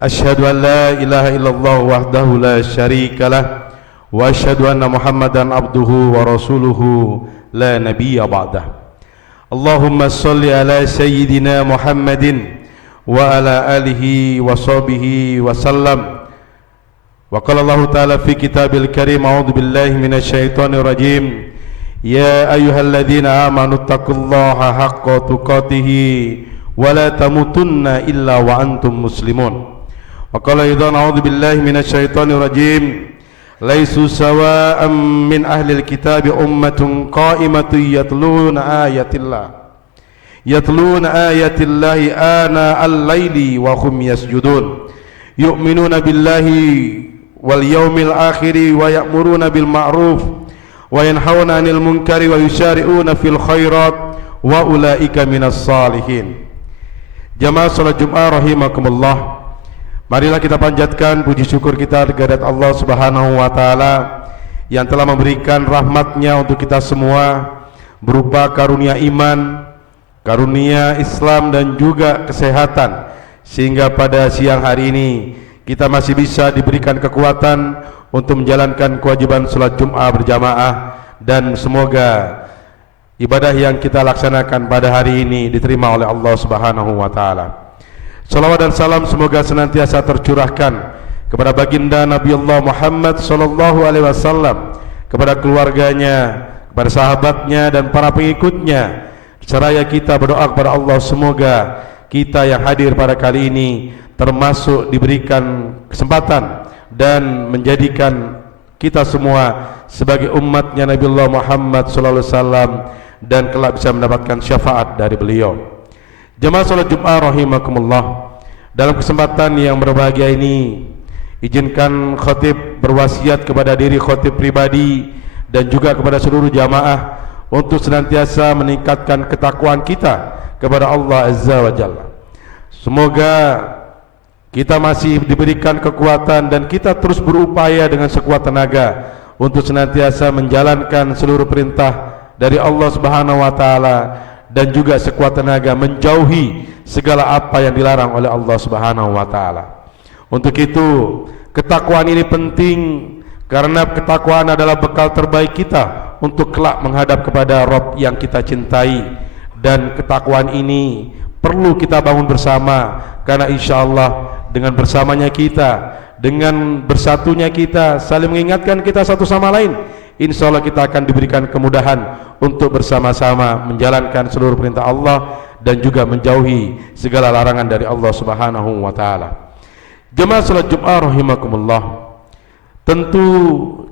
Asyhadu an la ilaha illallah wahdahu la syarika lah wa asyhadu anna Muhammadan abduhu wa rasuluhu la nabiyya ba'dah. Allahumma salli ala sayyidina Muhammadin wa ala alihi wa sahbihi wa sallam. Wa qala Allah ta'ala fi kitabil karim, a'udzu billahi minasy syaithanir rajim. Ya ayyuhalladzina amanu taqullaha haqqa tuqatih wa la tamutunna illa wa antum muslimun. Wa qala aidan, a'udzu billahi minasy syaithanir rajim. Laisu sawa'an min ahlil kitabi ummatun qa'imatun yatluna ayatillahi ana al-laili wa hum yasjudun yu'minuna billahi wal yawmil akhiri wa ya'muruna bil ma'ruf wa yanhauna 'anil munkari wa yusari'una fil khairat wa ulaika minas salihin. Jamaah salat Jumat rahimakumullah, marilah kita panjatkan puji syukur kita kehadirat Allah Subhanahu wa taala yang telah memberikan rahmatnya untuk kita semua berupa karunia iman, karunia Islam dan juga kesehatan, sehingga pada siang hari ini kita masih bisa diberikan kekuatan untuk menjalankan kewajiban salat Jumat berjamaah, dan semoga ibadah yang kita laksanakan pada hari ini diterima oleh Allah Subhanahu wa taala. Salawat dan salam semoga senantiasa tercurahkan kepada baginda Nabi Allah Muhammad sallallahu alaihi wasallam, kepada keluarganya, kepada sahabatnya dan para pengikutnya. Seraya kita berdoa kepada Allah semoga kita yang hadir pada kali ini termasuk diberikan kesempatan dan menjadikan kita semua sebagai umatnya Nabi Allah Muhammad sallallahu alaihi wasallam dan kelak bisa mendapatkan syafaat dari beliau. Jemaah salat Jumat rahimakumullah, dalam kesempatan yang berbahagia ini izinkan khatib berwasiat kepada diri khatib pribadi dan juga kepada seluruh jamaah untuk senantiasa meningkatkan ketakwaan kita kepada Allah Azza wa Jalla. Semoga kita masih diberikan kekuatan dan kita terus berupaya dengan sekuat tenaga untuk senantiasa menjalankan seluruh perintah dari Allah Subhanahu wa taala dan juga sekuat tenaga menjauhi segala apa yang dilarang oleh Allah Subhanahu wa taala. Untuk itu, ketakwaan ini penting karena ketakwaan adalah bekal terbaik kita untuk kelak menghadap kepada Rabb yang kita cintai, dan ketakwaan ini perlu kita bangun bersama, karena insyaallah dengan bersamanya kita, dengan bersatunya kita, saling mengingatkan kita satu sama lain, insyaallah kita akan diberikan kemudahan untuk bersama-sama menjalankan seluruh perintah Allah dan juga menjauhi segala larangan dari Allah Subhanahu wa taala. Jemaah salat Jumat rahimakumullah, tentu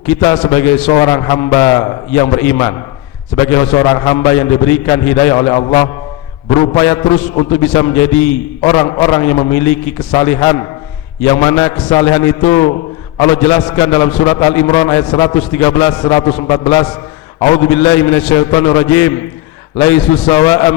kita sebagai seorang hamba yang beriman, sebagai seorang hamba yang diberikan hidayah oleh Allah, berupaya terus untuk bisa menjadi orang-orang yang memiliki kesalihan, yang mana kesalihan itu Allah jelaskan dalam surat Al-Imran ayat 113 114. A'udzubillahi minasyaitonir rajim. Laisu sawa'an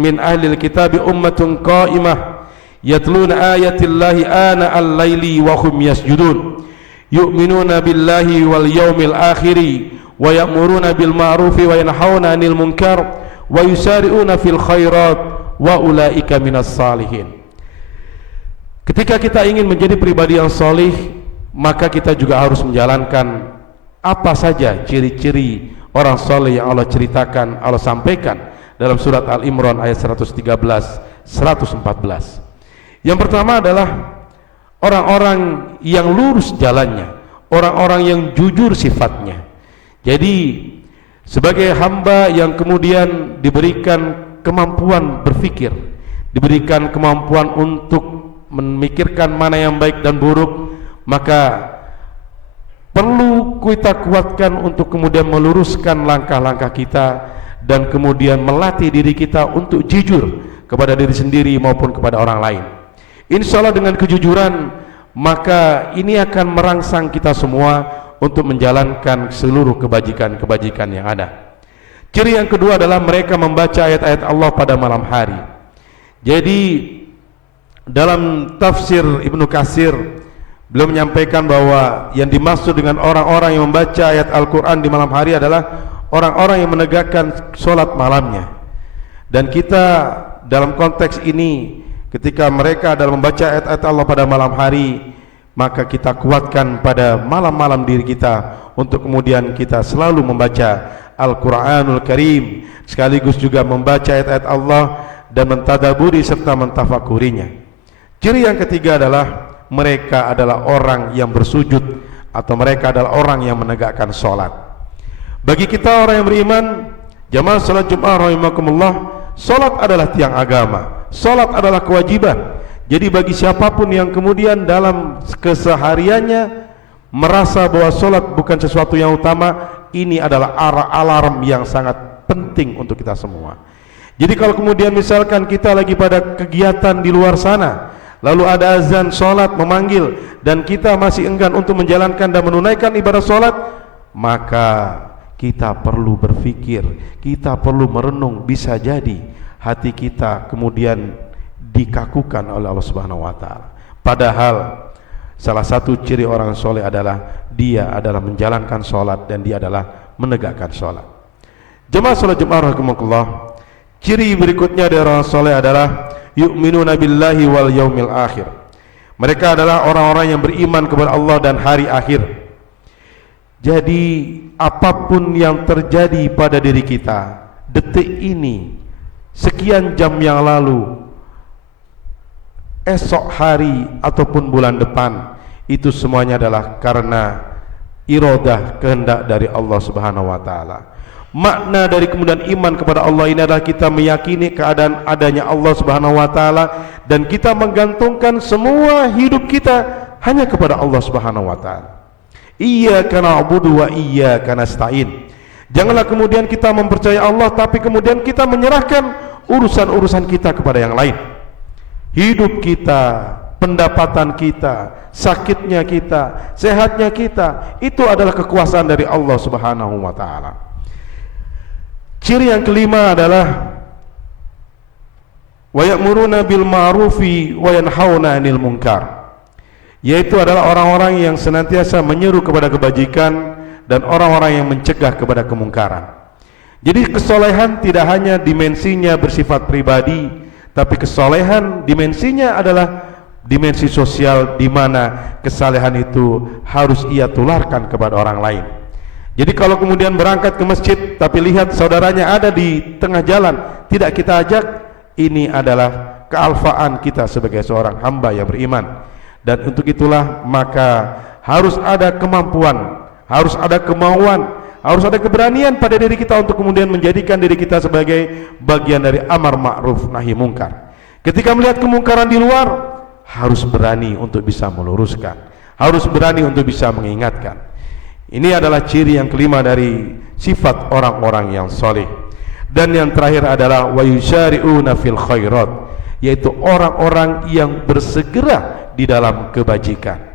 min ahlil kitabi ummatun qa'imah yatluna ayatillahi ana al-laili wa hum yasjudun yu'minuna billahi wal yawmil akhiri wa ya'muruna bil ma'rufi wa yanhauna 'anil munkar wa yusari'una fil khairat wa ulaika minas salihin. Ketika kita ingin menjadi pribadi yang salih, maka kita juga harus menjalankan apa saja ciri-ciri orang saleh yang Allah ceritakan, Allah sampaikan dalam surat Al-Imran ayat 113 114. Yang pertama adalah orang-orang yang lurus jalannya, orang-orang yang jujur sifatnya. Jadi sebagai hamba yang kemudian diberikan kemampuan berpikir, diberikan kemampuan untuk memikirkan mana yang baik dan buruk, maka perlu kita kuatkan untuk kemudian meluruskan langkah-langkah kita dan kemudian melatih diri kita untuk jujur kepada diri sendiri maupun kepada orang lain. Insya Allah dengan kejujuran, maka ini akan merangsang kita semua untuk menjalankan seluruh kebajikan-kebajikan yang ada. Ciri yang kedua adalah mereka membaca ayat-ayat Allah pada malam hari. Jadi dalam tafsir Ibnu Katsir, beliau menyampaikan bahwa yang dimaksud dengan orang-orang yang membaca ayat Al-Quran di malam hari adalah orang-orang yang menegakkan sholat malamnya. Dan kita dalam konteks ini ketika mereka adalah membaca ayat-ayat Allah pada malam hari, maka kita kuatkan pada malam-malam diri kita untuk kemudian kita selalu membaca Al-Quranul Karim, sekaligus juga membaca ayat-ayat Allah dan mentadaburi serta mentafakurinya. Ciri yang ketiga adalah mereka adalah orang yang bersujud, atau mereka adalah orang yang menegakkan sholat. Bagi kita orang yang beriman, jamaah salat Jumat rahimakumullah, sholat adalah tiang agama, sholat adalah kewajiban. Jadi bagi siapapun yang kemudian dalam kesehariannya merasa bahwa sholat bukan sesuatu yang utama, ini adalah alarm yang sangat penting untuk kita semua. Jadi kalau kemudian misalkan kita lagi pada kegiatan di luar sana, lalu ada azan sholat memanggil, dan kita masih enggan untuk menjalankan dan menunaikan ibadah sholat, maka kita perlu berpikir, kita perlu merenung, bisa jadi hati kita kemudian dikakukan oleh Allah Subhanahu wa Ta'ala. Padahal salah satu ciri orang soleh adalah dia adalah menjalankan sholat dan dia adalah menegakkan sholat. Jemaah salat Jumat rahimakumullah, ciri berikutnya dari orang soleh adalah yu'minuna billahi wal yaumil akhir. Mereka adalah orang-orang yang beriman kepada Allah dan hari akhir. Jadi apapun yang terjadi pada diri kita detik ini, sekian jam yang lalu, esok hari ataupun bulan depan, itu semuanya adalah karena iradah, kehendak dari Allah Subhanahu wa Ta'ala. Makna dari kemudian iman kepada Allah ini adalah kita meyakini keadaan adanya Allah Subhanahu wa Ta'ala, dan kita menggantungkan semua hidup kita hanya kepada Allah Subhanahu wa Ta'ala. Iyyaka na'budu wa iyyaka nasta'in. Janganlah kemudian kita mempercayai Allah tapi kemudian kita menyerahkan urusan-urusan kita kepada yang lain. Hidup kita, pendapatan kita, sakitnya kita, sehatnya kita, itu adalah kekuasaan dari Allah Subhanahu wa Ta'ala. Ciri yang kelima adalah wa ya'muruna bil ma'rufi wa yanhauna 'anil munkar, yaitu adalah orang-orang yang senantiasa menyeru kepada kebajikan dan orang-orang yang mencegah kepada kemungkaran. Jadi kesolehan tidak hanya dimensinya bersifat pribadi, tapi kesolehan dimensinya adalah dimensi sosial, di mana kesalehan itu harus ia tularkan kepada orang lain. Jadi kalau kemudian berangkat ke masjid tapi lihat saudaranya ada di tengah jalan, tidak kita ajak, ini adalah kealfaan kita sebagai seorang hamba yang beriman. Dan untuk itulah maka harus ada kemampuan, harus ada kemauan, harus ada keberanian pada diri kita untuk kemudian menjadikan diri kita sebagai bagian dari amar ma'ruf nahi mungkar. Ketika melihat kemungkaran di luar, harus berani untuk bisa meluruskan, harus berani untuk bisa mengingatkan. Ini adalah ciri yang kelima dari sifat orang-orang yang soleh. Dan yang terakhir adalah wa yusyari'una fil khairat, yaitu orang-orang yang bersegera di dalam kebajikan.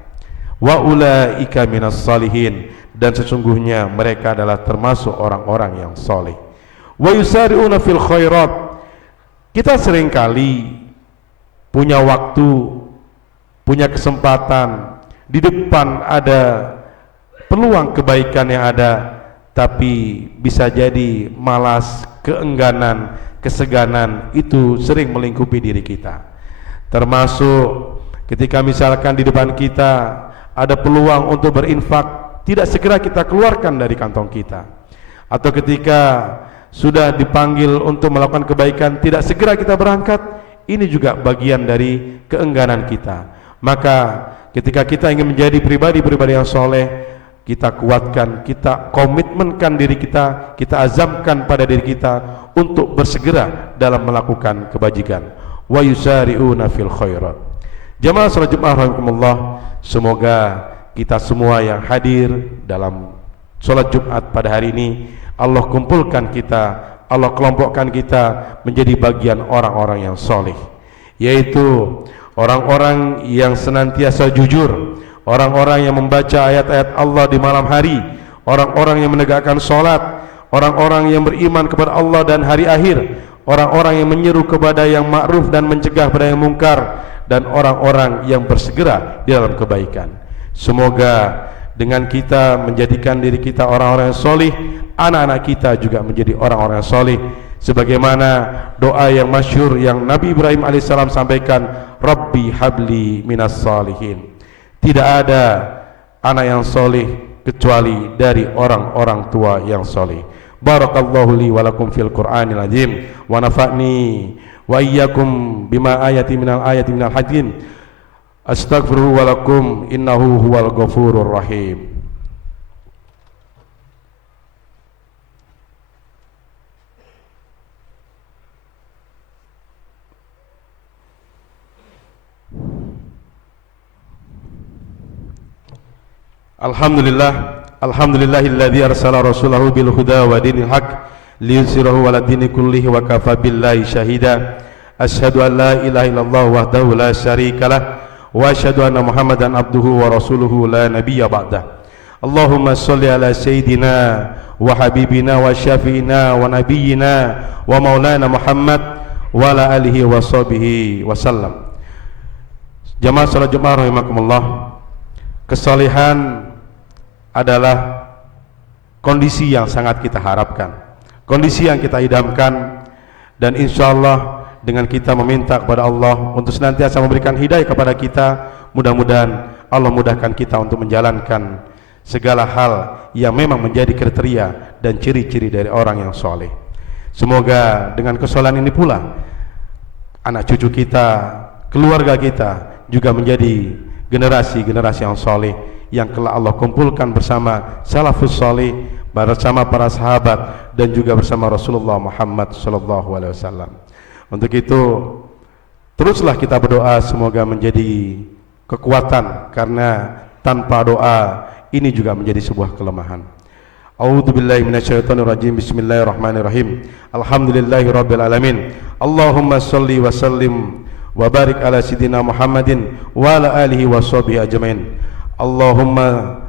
Wa ulaika minas salihin, dan sesungguhnya mereka adalah termasuk orang-orang yang soleh. Wa yusari'una fil khairat, kita seringkali punya waktu, punya kesempatan, di depan ada peluang kebaikan yang ada, tapi bisa jadi malas, keengganan, keseganan itu sering melingkupi diri kita. Termasuk ketika misalkan di depan kita ada peluang untuk berinfak, tidak segera kita keluarkan dari kantong kita. Atau ketika sudah dipanggil untuk melakukan kebaikan, tidak segera kita berangkat, ini juga bagian dari keengganan kita. Maka ketika kita ingin menjadi pribadi-pribadi yang soleh, kita kuatkan, kita komitmenkan diri kita, kita azamkan pada diri kita untuk bersegera dalam melakukan kebajikan. Wa yusari'una fil khairat. Jamaah salat Jumat rahimakumullah, semoga kita semua yang hadir dalam salat Jumat pada hari ini, Allah kumpulkan kita, Allah kelompokkan kita menjadi bagian orang-orang yang soleh, yaitu orang-orang yang senantiasa jujur, orang-orang yang membaca ayat-ayat Allah di malam hari, orang-orang yang menegakkan sholat, orang-orang yang beriman kepada Allah dan hari akhir, orang-orang yang menyeru kepada yang ma'ruf dan mencegah pada yang mungkar, dan orang-orang yang bersegera di dalam kebaikan. Semoga dengan kita menjadikan diri kita orang-orang yang soleh, anak-anak kita juga menjadi orang-orang yang soleh, sebagaimana doa yang masyhur yang Nabi Ibrahim alaihissalam sampaikan, Rabbi habli minas salihin. Tidak ada anak yang soleh kecuali dari orang-orang tua yang soleh. Barakallahu li wa lakum fil Qur'anil azim wa nafa'ni wa iyyakum bima ayati minal hakim. Astaghfiru wa lakum innahu huwal ghafurur rahim. Alhamdulillahilladzi arsala rasulahu bil huda wa dinil haq liyuzhirahu 'ala dini kullihi wa kafa billahi syahida. Asyhadu an la ilaha illallah wahdahu la syarikalah wa asyhadu anna Muhammadan abduhu wa rasuluhu la nabiyya ba'dah. Allahumma shalli ala sayyidina wa habibina wa syafi'ina wa nabiyyina wa maulana Muhammad wa ala alihi wa sahbihi wasallam. Jamaah salat Jumat rahimakumullah. Kesalehan adalah kondisi yang sangat kita harapkan, kondisi yang kita idamkan, dan insya Allah dengan kita meminta kepada Allah untuk senantiasa memberikan hidayah kepada kita, mudah-mudahan Allah mudahkan kita untuk menjalankan segala hal yang memang menjadi kriteria dan ciri-ciri dari orang yang soleh. Semoga dengan kesolehan ini pula anak cucu kita, keluarga kita juga menjadi generasi-generasi yang soleh, yang kelak Allah kumpulkan bersama salafus soleh, bersama para sahabat, dan juga bersama Rasulullah Muhammad SAW. Untuk itu teruslah kita berdoa semoga menjadi kekuatan, karena tanpa doa ini juga menjadi sebuah kelemahan. A'udzubillahi minasyaitonirrajim. Bismillahirrahmanirrahim. Alhamdulillahirabbil alamin. Allahumma shalli wa sallim wa barik ala sayyidina Muhammadin wa ala alihi wa sahbihi ajmain. Allahumma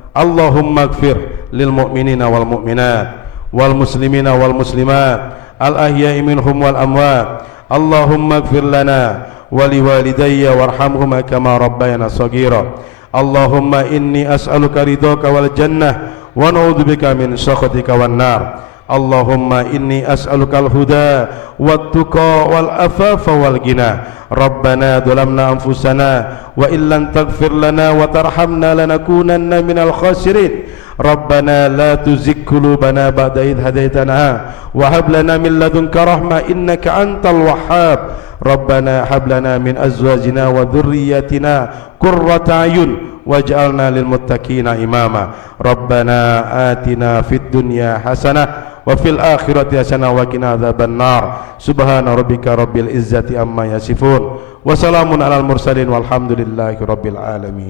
ighfir lil mu'minina wal mu'minat wal muslimina wal muslimat al ahya'i minhum wal amwat. Allahumma ighfir lana wa liwalidayya warhamhuma kama rabbayana shaghira. Allahumma inni as'aluka ridhaka wal jannah wa na'udzubika min sakhatika wan nar. Allahumma inni as'aluka al-huda wat-tuqa wal-afafa wal-ghina. Rabbana dhalamna anfusana wa illam taghfir lana wa tarhamna lanakunanna minal khasirin. Rabbana la tuzigh qulubana ba'da idh hadaitana wa hab lana min ladunka rahmah innaka antal wahhab. Rabbana hab lana min azwajina wa dhurriyyatina qurrata a'yun waj'alna lil muttaqina imama. Rabbana atina fid dunya hasanah wa fil akhirati hasanah wa qina adzabannar. Subhana rabbika rabbil izzati amma yasifun wa salamun alal mursalin walhamdulillahi rabbil alamin.